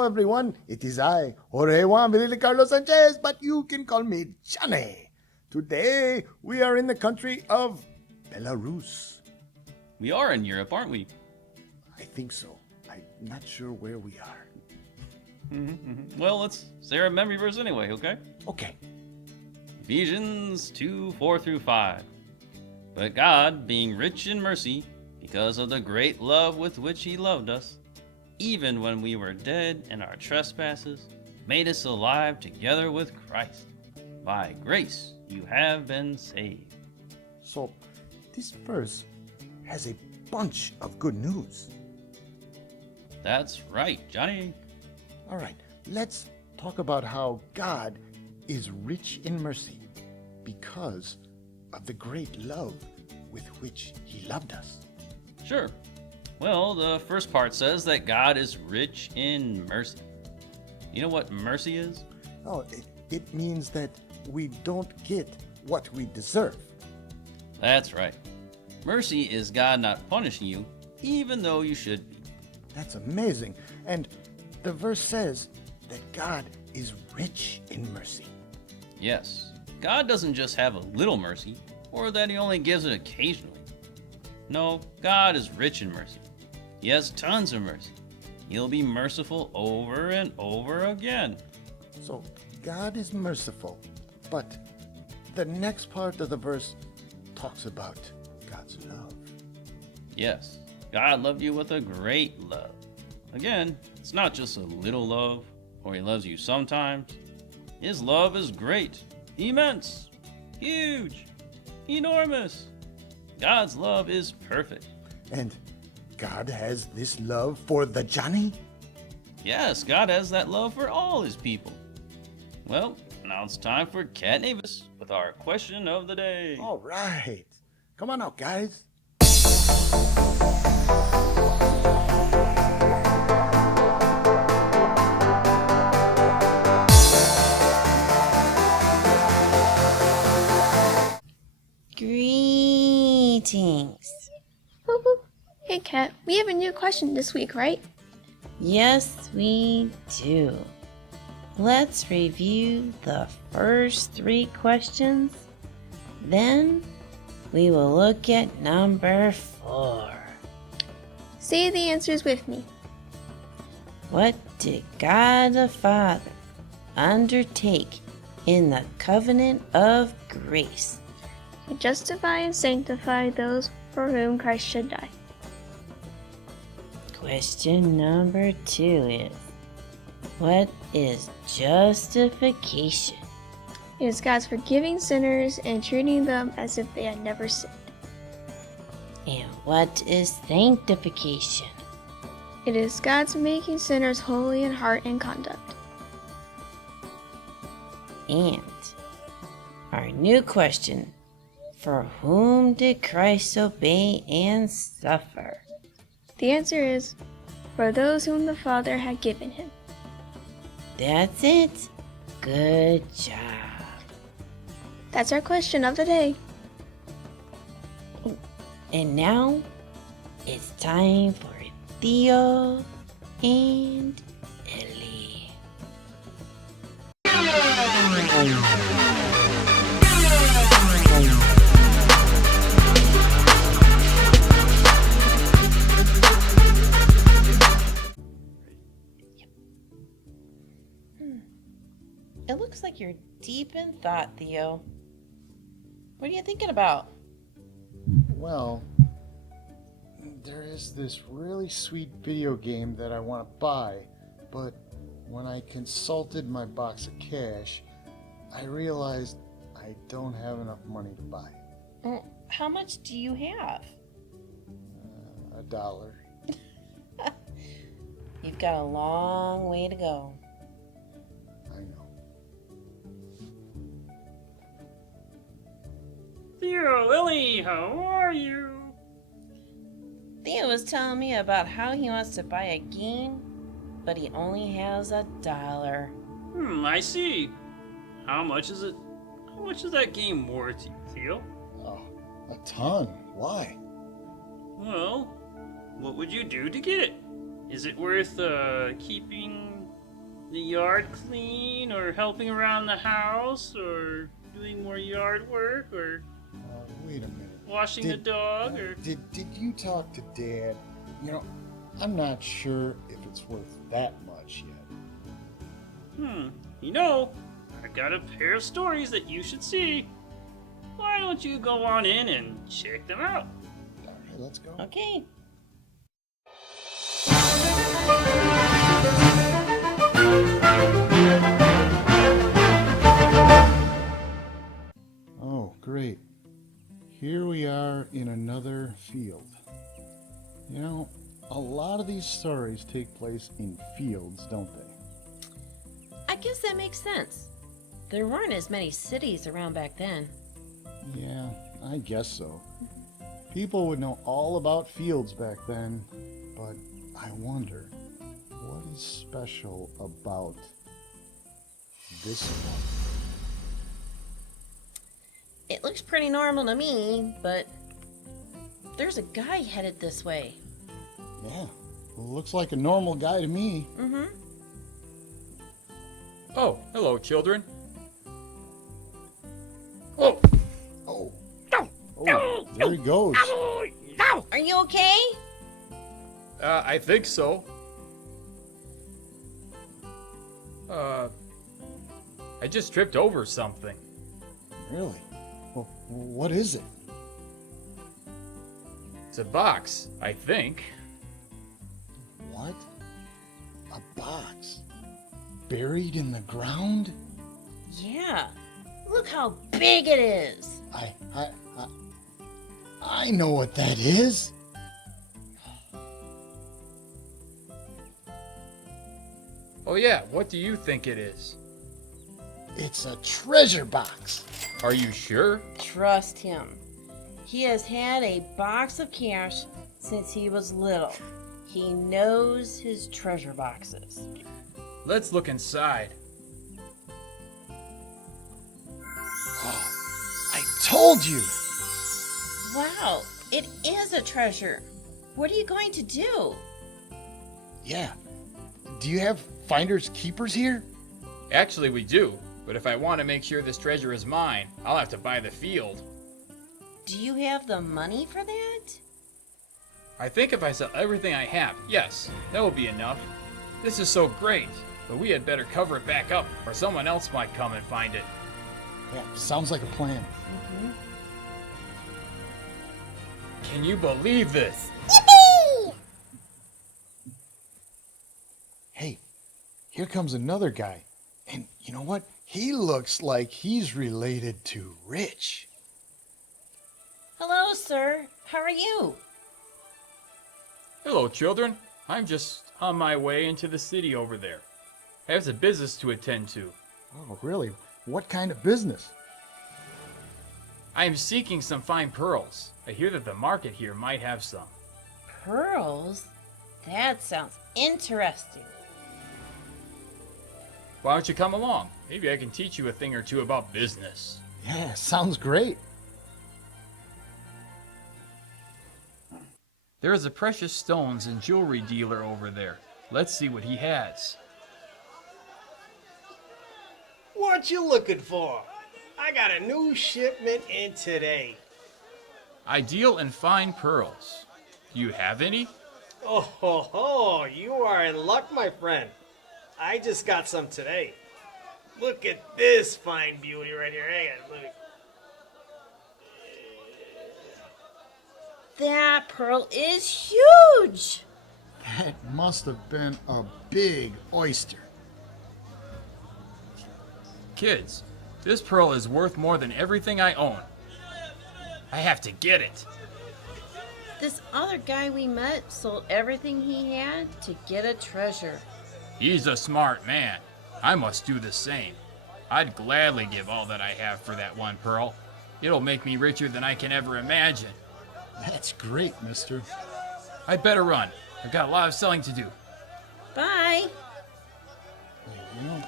Hello, everyone. It is I, Jorge Juan Virili Carlos Sanchez, but you can call me Johnny. Today, we are in the country of Belarus. We are in Europe, aren't we? I think so. I'm not sure where we are. Well, let's say our memory verse anyway, okay? Okay. Ephesians 2:4-5. But God, being rich in mercy, because of the great love with which He loved us, even when we were dead in our trespasses, made us alive together with Christ. By grace you have been saved. So, this verse has a bunch of good news. That's right, Johnny. All right, let's talk about how God is rich in mercy because of the great love with which He loved us. Sure. Well, the first part says that God is rich in mercy. You know what mercy is? Oh, it means that we don't get what we deserve. That's right. Mercy is God not punishing you, even though you should be. That's amazing. And the verse says that God is rich in mercy. Yes, God doesn't just have a little mercy, or that He only gives it occasionally. No, God is rich in mercy. He has tons of mercy. He'll be merciful over and over again. So, God is merciful, but the next part of the verse talks about God's love. Yes, God loved you with a great love. Again, it's not just a little love, or He loves you sometimes. His love is great, immense, huge, enormous. God's love is perfect. And God has this love for the Johnny? Yes, God has that love for all His people. Well, now it's time for Cat Navis with our question of the day. All right. Come on out, guys. Greetings. Boop, boop. Hey, Kat, we have a new question this week, right? Yes, we do. Let's review the first 3 questions. Then we will look at number 4. Say the answers with me. What did God the Father undertake in the covenant of grace? To justify and sanctify those for whom Christ should die. Question number 2 is, what is justification? It is God's forgiving sinners and treating them as if they had never sinned. And what is sanctification? It is God's making sinners holy in heart and conduct. And our new question, for whom did Christ obey and suffer? The answer is, for those whom the Father had given Him. That's it. Good job. That's our question of the day. And now it's time for Theo and Elly. It looks like you're deep in thought, Theo. What are you thinking about? Well, there is this really sweet video game that I want to buy, but when I consulted my box of cash, I realized I don't have enough money to buy it. How much do you have? $1. You've got a long way to go. I know. Theo Elly, how are you? Theo was telling me about how he wants to buy a game, but he only has $1. I see. How much is it? How much is that game worth, Theo? Oh, a ton. Why? Well, what would you do to get it? Is it worth keeping the yard clean, or helping around the house, or doing more yard work, or Wait a minute. washing the dog, or... Did you talk to Dad? You know, I'm not sure if it's worth that much yet. You know, I've got a pair of stories that you should see. Why don't you go on in and check them out? All right, let's go. Okay. Oh, great. Here we are in another field. You know, a lot of these stories take place in fields, don't they? I guess that makes sense. There weren't as many cities around back then. Yeah, I guess so. People would know all about fields back then, but I wonder, what is special about this one? It looks pretty normal to me, but there's a guy headed this way. Yeah, looks like a normal guy to me. Mm-hmm. Oh, hello, children. Oh, Oh, there he goes. Are you okay? I think so. I just tripped over something. Really? Well, what is it? It's a box, I think. What? A box? Buried in the ground? Yeah. Look how big it is. I know what that is. Oh yeah, what do you think it is? It's a treasure box. Are you sure? Trust him. He has had a box of cash since he was little. He knows his treasure boxes. Let's look inside. Oh, I told you. Wow, it is a treasure. What are you going to do? Yeah. Do you have finders keepers here? Actually, we do. But if I want to make sure this treasure is mine, I'll have to buy the field. Do you have the money for that? I think if I sell everything I have, yes, that will be enough. This is so great, but we had better cover it back up, or someone else might come and find it. Yeah, sounds like a plan. Mm-hmm. Can you believe this? Hey, here comes another guy. And you know what? He looks like he's related to Rich. Hello, sir. How are you? Hello, children. I'm just on my way into the city over there. I have some business to attend to. Oh, really? What kind of business? I am seeking some fine pearls. I hear that the market here might have some. Pearls? That sounds interesting. Why don't you come along? Maybe I can teach you a thing or two about business. Yeah, sounds great. There is a precious stones and jewelry dealer over there. Let's see what he has. What you looking for? I got a new shipment in today. I deal in fine pearls. Do you have any? Oh ho ho, you are in luck, my friend. I just got some today. Look at this fine beauty right here. Hang on, look. That pearl is huge. That must have been a big oyster. Kids, this pearl is worth more than everything I own. I have to get it. This other guy we met sold everything he had to get a treasure. He's a smart man. I must do the same. I'd gladly give all that I have for that one pearl. It'll make me richer than I can ever imagine. That's great, mister. I'd better run. I've got a lot of selling to do. Bye. You know,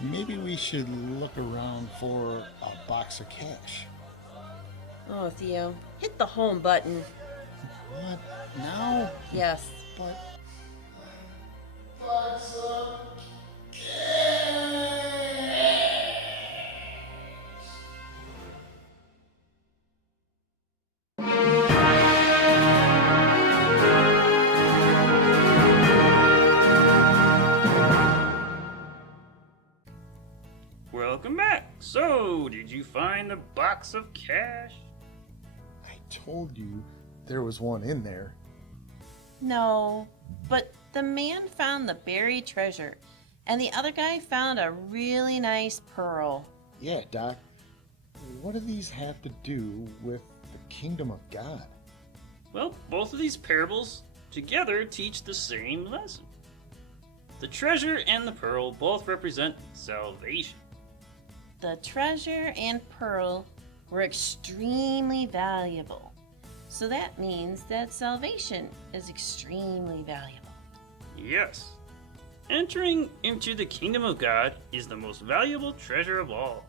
maybe we should look around for a box of cash. Oh, Theo, hit the home button. What? Now? Yes. But... Box of So, did you find the box of cash? I told you there was one in there. No, but the man found the buried treasure, and the other guy found a really nice pearl. Yeah, Doc. What do these have to do with the kingdom of God? Well, both of these parables together teach the same lesson. The treasure and the pearl both represent salvation. The treasure and pearl were extremely valuable. So that means that salvation is extremely valuable. Yes. Entering into the kingdom of God is the most valuable treasure of all.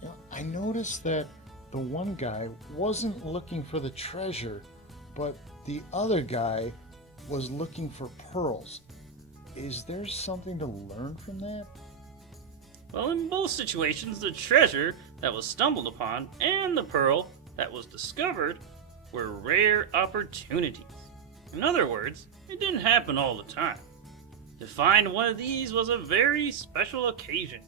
You know, I noticed that the one guy wasn't looking for the treasure, but the other guy was looking for pearls. Is there something to learn from that? Well, in both situations, the treasure that was stumbled upon and the pearl that was discovered were rare opportunities. In other words, it didn't happen all the time. To find one of these was a very special occasion.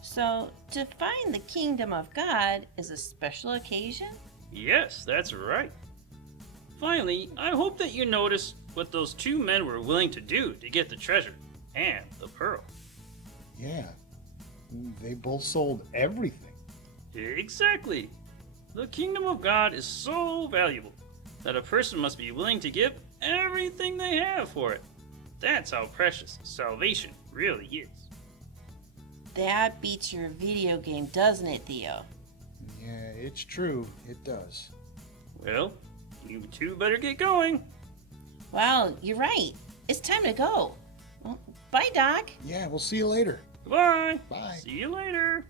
So, to find the kingdom of God is a special occasion? Yes, that's right. Finally, I hope that you noticed what those two men were willing to do to get the treasure and the pearl. Yeah, they both sold everything. Exactly. The kingdom of God is so valuable that a person must be willing to give everything they have for it. That's how precious salvation really is. That beats your video game, doesn't it, Theo? Yeah, it's true. It does. Well, you two better get going. Well, you're right. It's time to go. Well, bye, Doc. Yeah, we'll see you later. Goodbye. Bye. See you later.